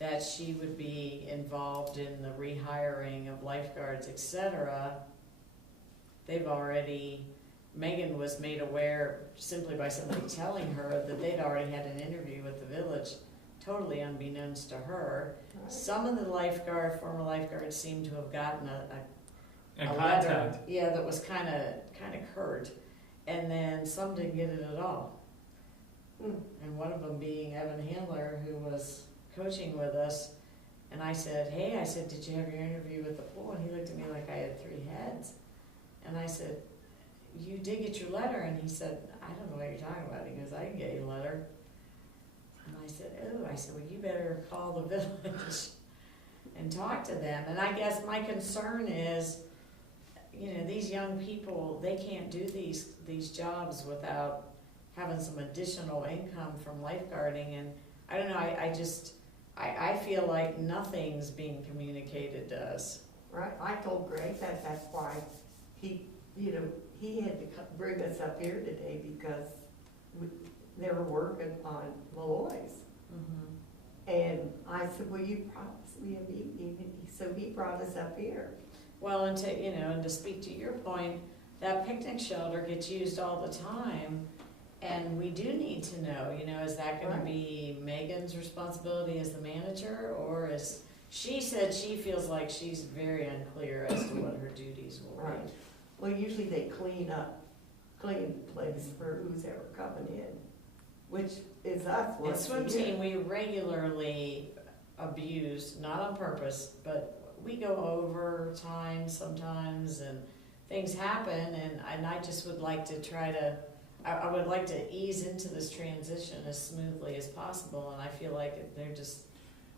that she would be involved in the rehiring of lifeguards, et cetera. They've already, Megan was made aware simply by somebody telling her that they'd already had an interview with the village, totally unbeknownst to her. Right. Some of the former lifeguards seem to have gotten And a contact. letter, yeah, that was kind of curt, and then some didn't get it at all. And one of them being Evan Handler, who was coaching with us, and I said, hey, I said, did you have your interview with the pool? And he looked at me like I had 3 heads. And I said, you did get your letter? And he said, I don't know what you're talking about. He goes, I didn't get your letter. And I said, oh, I said, well, you better call the village and talk to them. And I guess my concern is, you know, these young people, they can't do these jobs without having some additional income from lifeguarding. And I don't know, I feel like nothing's being communicated to us. Right, I told Greg that that's why he, you know, he had to bring us up here today because they were working on Malloy's. And I said, will you promise me a meeting? So he brought us up here. Well, and to speak to your point, that picnic shelter gets used all the time, and we do need to know, you know, is that gonna Right. be Megan's responsibility as the manager, or is, she said she feels like she's very unclear as to what her duties will Right. be. Well, usually they clean the place for who's ever coming in, which is us In once a swim year. team, we regularly abuse, not on purpose, but we go over time sometimes, and things happen, and I just would like to try to, I would like to ease into this transition as smoothly as possible, and I feel like they're just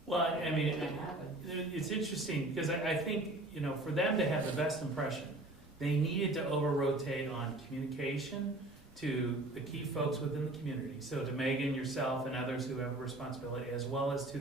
Well, I mean, not happen. it's interesting, because I think, you know, for them to have the best impression, they needed to over-rotate on communication to the key folks within the community. So to Megan, yourself, and others who have a responsibility, as well as to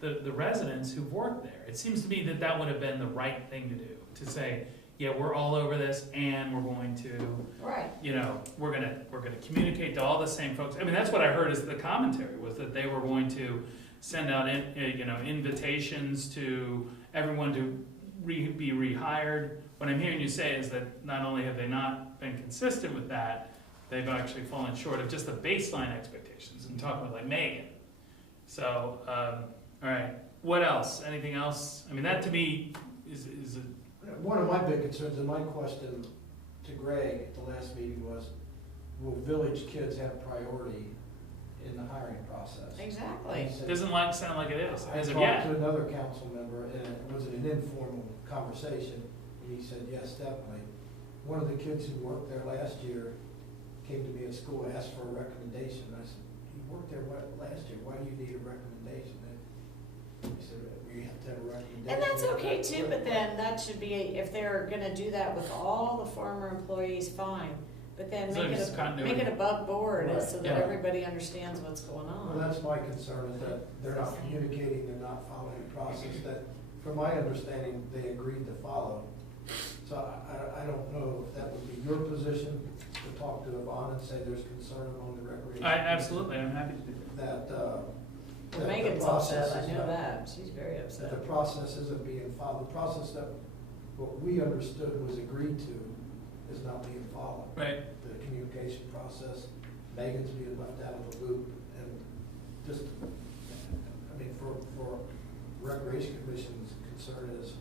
the residents who've worked there. It seems to me that that would have been the right thing to do, to say, yeah, we're all over this, and we're going to, Right. you know, we're gonna communicate to all the same folks. I mean, that's what I heard as the commentary, was that they were going to send out, invitations to everyone to be rehired. What I'm hearing you say is that not only have they not been consistent with that, they've actually fallen short of just the baseline expectations, and talking about like Megan. So, all right, what else? Anything else? I mean, that to me is a, One of my big concerns, and my question to Greg at the last meeting was, will village kids have priority in the hiring process? Exactly. And he said- doesn't sound like it is, I as of talked yet. to another council member, and it was an informal conversation, and he said, yes, definitely. One of the kids who worked there last year came to me at school, asked for a recommendation. I said, you worked there last year, why do you need a recommendation? And he said, we have to have a recommendation. And that's okay too, but then that should be, if they're gonna do that with all the former employees, fine. But then As long make as it's continuity. it above board, Right. so that Yeah. everybody understands what's going Well, on. that's my concern, is that they're not communicating, they're not following the process that, from my understanding, they agreed to follow. So I don't know if that would be your position, to talk to Yvonne and say there's concern among the recreation. Absolutely, I'm happy to do that. That, Well, that the Megan's process upset, I is know not- that, she's very that upset. the process isn't being followed. The process that, what we understood was agreed to is not being followed. Right. The communication process, Megan's being left out of the loop, and just, I mean, for Recreation Commission's concern is,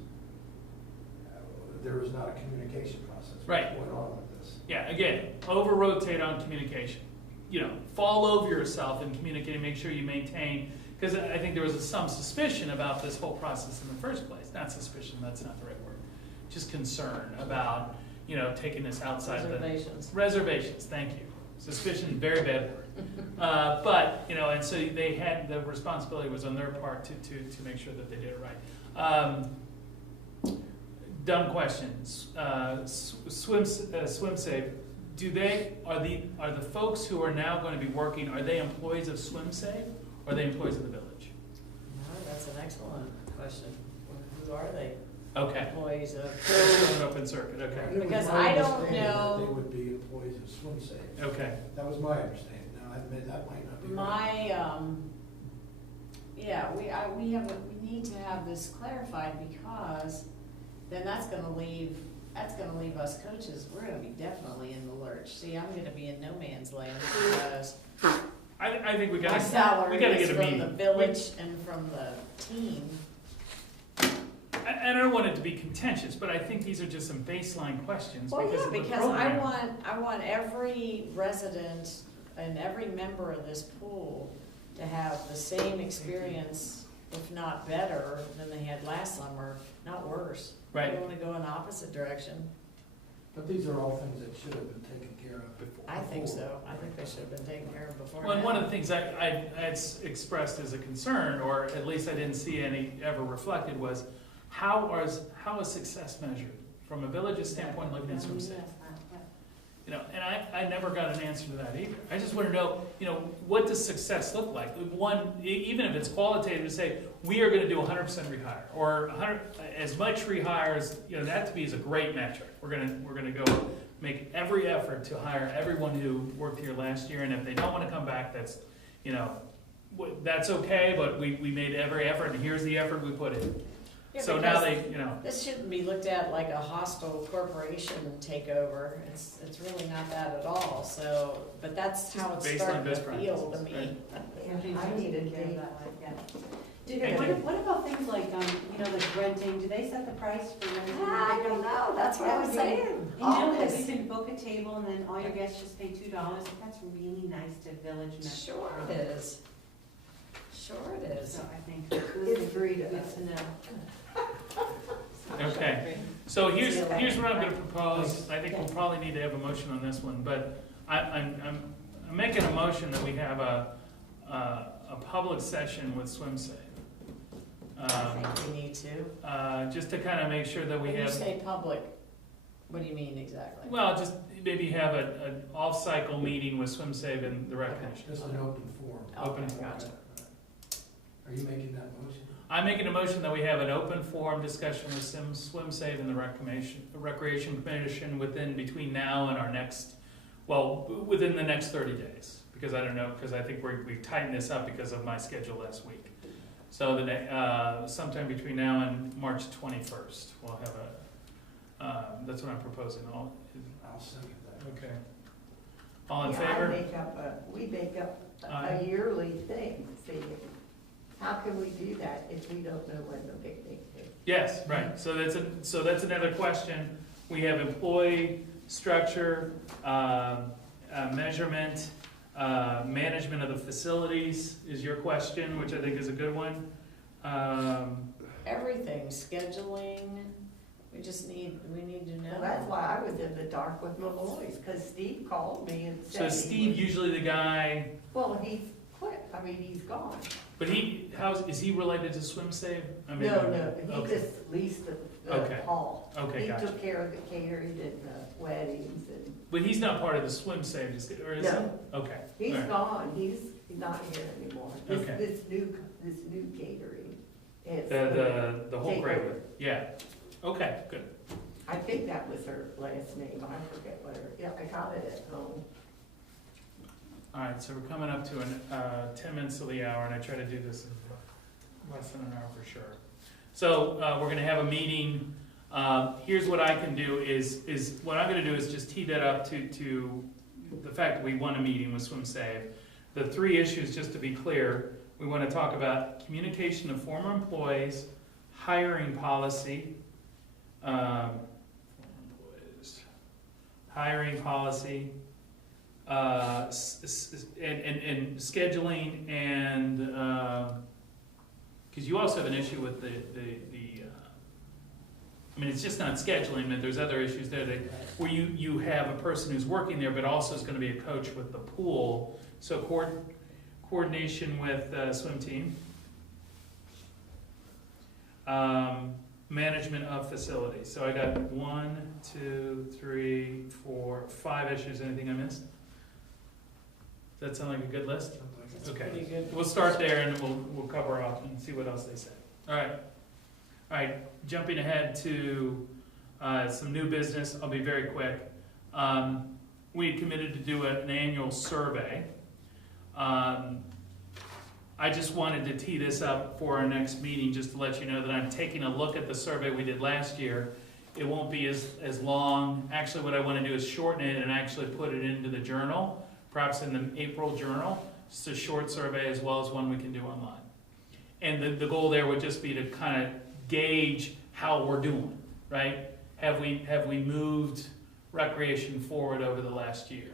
there is not a communication process. Right. What's going on with this? Yeah, again, over-rotate on communication. You know, fall over yourself in communicating, make sure you maintain, because I think there was some suspicion about this whole process in the first place. Not suspicion, that's not the right word. Just concern about, taking this outside the... Reservations. Reservations, thank you. Suspicion, very bad word. But, and so they had, the responsibility was on their part to make sure that they did it right. Dumb questions. Swim Safe. Are the folks who are now going to be working, are they employees of Swim Safe, or are they employees of the village? No, that's an excellent question. Who are they? Okay. Employees of. An open circuit, okay. It was Because my I don't understanding that know- they would be employees of Swim Safe. Okay. That was my understanding. Now, I admit that might not be right. My, yeah, we need to have this clarified, because then that's gonna leave us coaches, we're gonna be definitely in the lurch. See, I'm gonna be in no man's land, because I think we my gotta, salary get is a from meeting. the village and from the team. And I don't want it to be contentious, but I think these are just some baseline questions Well, because yeah, of the because program. I want every resident and every member of this pool to have the same experience, if not better, than they had last summer, not worse. Right. We wanna go in the opposite direction. But these are all things that should have been taken care of before. I think so. I think they should have been taken care of before Well, and now. one of the things I had expressed as a concern, or at least I didn't see any ever reflected, was how is success measured? From a village's standpoint, looking at Swim Safe. You know, and I never got an answer to that either. I just want to know, you know, what does success look like? One, even if it's qualitative, to say, we are going to do 100% rehire, or 100, as much rehire as, you know, that to me is a great metric. We're going to go make every effort to hire everyone who worked here last year, and if they don't want to come back, that's, you know, that's okay, but we made every effort, and here's the effort we put in. Yeah, So now because they, you know, this shouldn't be looked at like a hostile corporation takeover. It's really not that at all, so, but that's how it's Baseline starting to best feel to practices, me. I need a date. Thank you. What about things like, you know, like renting, do they set the price for renting? I don't know, that's what I was saying. You All know, that this. you can book a table and then all your guests just pay $2, that's really nice to village members. Sure it is. Sure it is. So I think It's free to good us. to know. okay. So here's See you later. what I'm going to propose. I think we'll probably need to have a motion on this one, but I'm making a motion that we have a public session with Swim Safe. I think we need to. Just to kind of make sure that we When you have, say public, what do you mean exactly? well, just maybe have an off-cycle meeting with Swim Safe and the Rec Commission. Just an open forum. Open Okay, forum. gotcha. Are you making that motion? I'm making a motion that we have an open forum discussion with Swim Safe and the Recreation Commission between now and our next, well, within the next 30 days. Because I don't know, because I think we've tightened this up because of my schedule last week. So sometime between now and March 21st, we'll have that's what I'm proposing. I'll second that. Okay. All in Yeah, favor? we make up Aye. a yearly thing, see, how can we do that if we don't know when the picnic is? Yes, right. So that's another question. We have employee structure, measurement, management of the facilities is your question, which I think is a good one. Everything, scheduling, we need to know. Well, that's why I was in the dark with Malloy's, because Steve called me and So said. is he Steve was- usually the guy, Well, he's quit, I mean, he's gone. but is he related to Swim Save? I mean, No, he okay. just leased the Okay. hall. Okay, He gotcha. took care of the catering and the weddings and, But he's not part of the Swim Save, or is he? No. Okay. he's all right. gone, he's not here anymore. Okay. This new catering. It's The whole Take crowd. over. Yeah. Okay, good. I think that was her last name, I forget what her, yeah, I got it at home. All right, so we're coming up to 10 minutes of the hour, and I try to do this in less than an hour for sure. So we're gonna have a meeting. Here's what I can do is what I'm gonna do is just tee that up to the fact that we want a meeting with Swim Save. The three issues, just to be clear, we wanna talk about communication of former employees, hiring policy, hiring policy, and scheduling, and because you also have an issue with the I mean, it's just not scheduling, but there's other issues there that, where you have a person who's working there, but also is going to be a coach with the pool. So coordination with swim team, management of facilities. So I got 1, 2, 3, 4, 5 issues. Anything I missed? Does that sound like a good list? That's Okay. pretty good. We'll start there and we'll cover off and see what else they say. All right, jumping ahead to some new business, I'll be very quick. We had committed to do an annual survey. I just wanted to tee this up for our next meeting, just to let you know that I'm taking a look at the survey we did last year. It won't be as long. Actually, what I want to do is shorten it and actually put it into the journal, perhaps in the April journal. Just a short survey as well as one we can do online. And the goal there would just be to kind of gauge how we're doing, right? Have we moved recreation forward over the last year?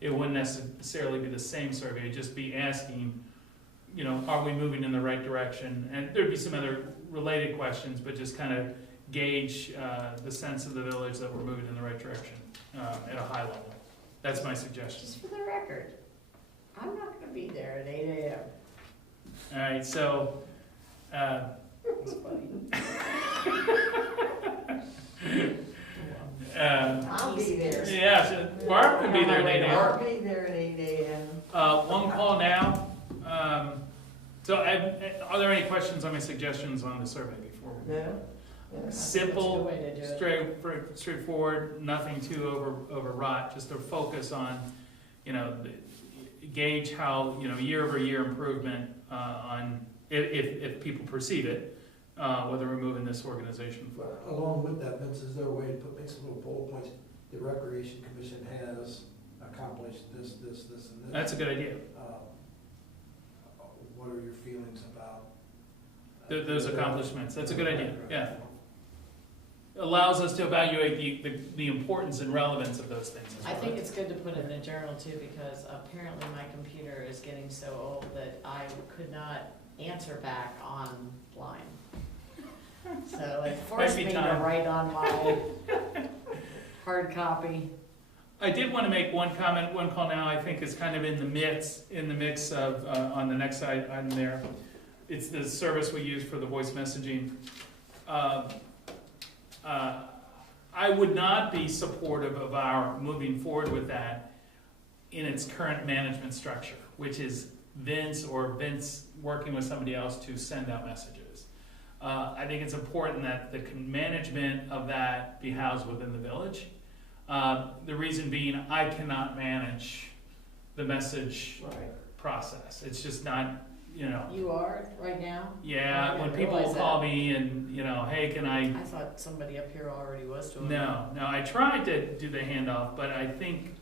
It wouldn't necessarily be the same survey, it'd just be asking, are we moving in the right direction? And there'd be some other related questions, but just kind of gauge the sense of the village that we're moving in the right direction at a high level. That's my suggestion. Just for the record, I'm not gonna be there at 8 AM. All right, so, That's funny. I'll be there. yeah, so Barb can be there at 8 a.m. I'll be there at 8 AM. One call now. So are there any questions on my suggestions on the survey before we? No? Simple, That's a good way to do it. straightforward, nothing too overwrought, just to focus on, gauge how, year over year improvement on, if people perceive it, whether we're moving this organization forward. But along with that, Vince, is there a way to make some little bullet points? The Recreation Commission has accomplished this, and this. That's a good idea. What are your feelings about? Those accomplishments, that's a good idea, yeah. Allows us to evaluate the importance and relevance of those things as well. I think it's good to put it in a journal too, because apparently my computer is getting so old that I could not answer back online. So it forced Might be me to time. write on my hard copy. I did want to make one comment, one call now, I think is kind of in the mix of, on the next side item there. It's the service we use for the voice messaging. I would not be supportive of our moving forward with that in its current management structure, which is Vince working with somebody else to send out messages. I think it's important that the management of that be housed within the village. The reason being, I cannot manage the message process. It's just not, You are right now? Yeah, I when didn't people realize call me and, hey, can I? I thought somebody up here already was doing it. No, I tried to do the handoff, but I think,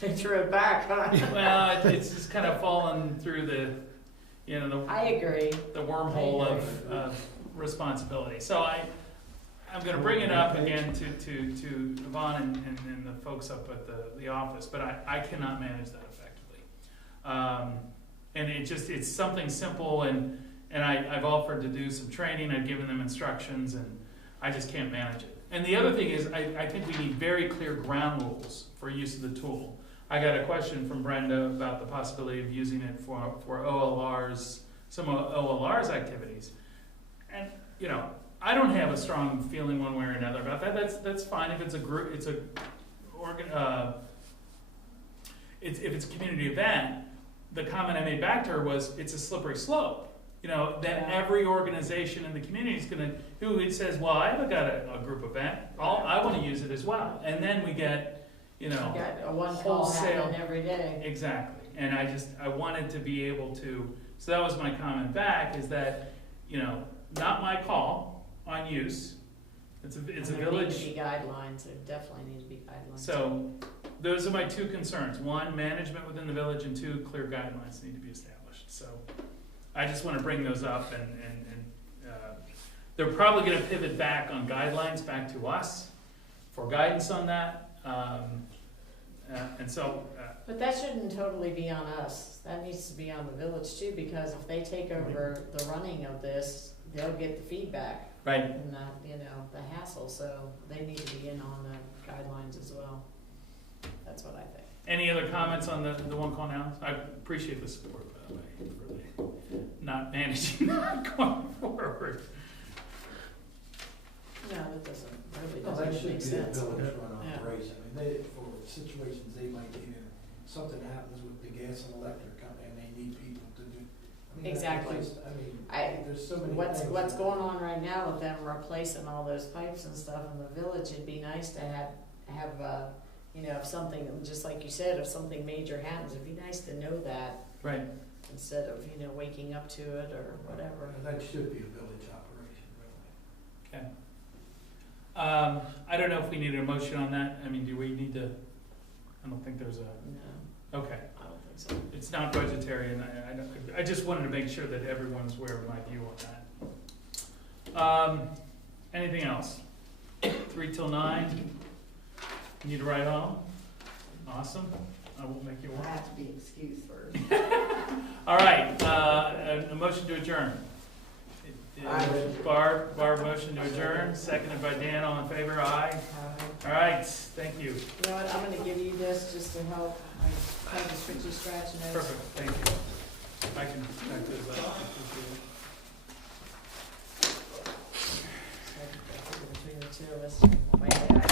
They threw it back, huh? well, it's just kind of fallen through the I agree. the wormhole of responsibility. So I'm going to bring it up again to Yvonne and the folks up at the office, but I cannot manage that effectively. And it's something simple, and I've offered to do some training, I've given them instructions, and I just can't manage it. And the other thing is, I think we need very clear ground rules for use of the tool. I got a question from Brenda about the possibility of using it for OLRs, some OLRs activities. And, I don't have a strong feeling one way or another about that. That's fine if it's a group, if it's a community event. The comment I made back to her was, it's a slippery slope. Then every organization in the community is going to, who says, well, I've got a group event, I want to use it as well. And then we get, You got a one call wholesale. happening every day. Exactly. And I wanted to be able to, so that was my comment back, is that, not my call on use. It's a There village. need to be guidelines, there definitely need to be guidelines. So those are my two concerns. One, management within the village, and two, clear guidelines need to be established. So I just want to bring those up, and they're probably going to pivot back on guidelines back to us for guidance on that. And so. But that shouldn't totally be on us, that needs to be on the village too, because if they take over the running of this, they'll get the feedback. Right. And the hassle, so they need to be in on the guidelines as well. That's what I think. Any other comments on the one call now? I appreciate the support, by the way, for the not managing that going forward. No, that really No, that doesn't should make be a sense. village run Yeah. operation. For situations they might get in, something happens with the gas and electric company and they need people to do. Exactly. There's so many What's things. going on right now with them replacing all those pipes and stuff in the village, it'd be nice to have if something, just like you said, if something major happens, it'd be nice to know that. Right. instead of, waking up to it or whatever. That should be a village operation, really. Okay. I don't know if we need a motion on that. I mean, do we need to, I don't think there's a, No, okay. I don't think so. It's not budgetary, and I just wanted to make sure that everyone's aware of my view on that. Anything else? 3 till 9. Need a ride home? Awesome. I won't make you I work. have to be excused first. All right, a motion to adjourn. Barb motion to adjourn, seconded by Dan, all in favor, aye. All right, thank you. You know what, I'm gonna give you this just to help, I kind of switchy scratch notes. Perfect, thank you. I can back those up. So I think between the two of us, my dad.